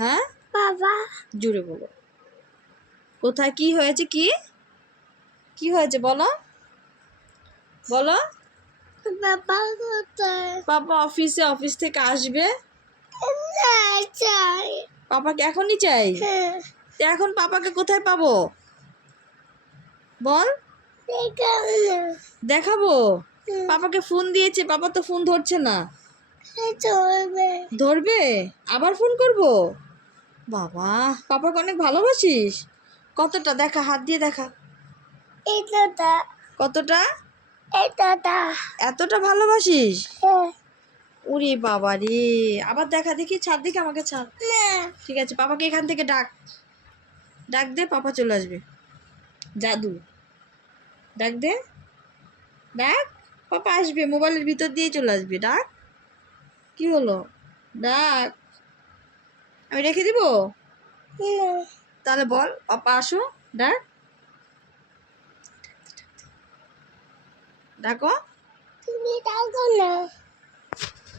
হ্যাঁ বাবা জুড়ে বলো। কোথায় কি হয়েছে? কি কি হয়েছে বলো বলো। বাবা কোথায়? পাপা অফিসে, অফিস থেকে আসবে। না চাই। পাপাকে এখনই চাই? তো এখন পাপাকে কোথায় পাবো বল? দেখাবো? পাপাকে ফোন দিয়েছে, পাপা তো ফোন ধরছে না। ধরবে? আবার ফোন করব? বাবা, পাপাকে অনেক ভালোবাসিস। কতটা দেখা, হাত দিয়ে দেখা। কতটা? এতটা ভালোবাসিস? ওরে বাবা রে, আবার দেখা দেখি, ছাড় দেখি আমাকে, ছাড়। ঠিক আছে, পাপাকে এখান থেকে ডাক, ডাক দে, পাপা চলে আসবে। জাদু, ডাক দে, ডাক, পাপা আসবে, মোবাইলের ভিতর দিয়ে চলে আসবে। ডাক, কি হলো? ডাক, আমি রেখে দিব? তাহলে বল পাপা আসো, ডাক, ডাকো। তুমি ডাকো না।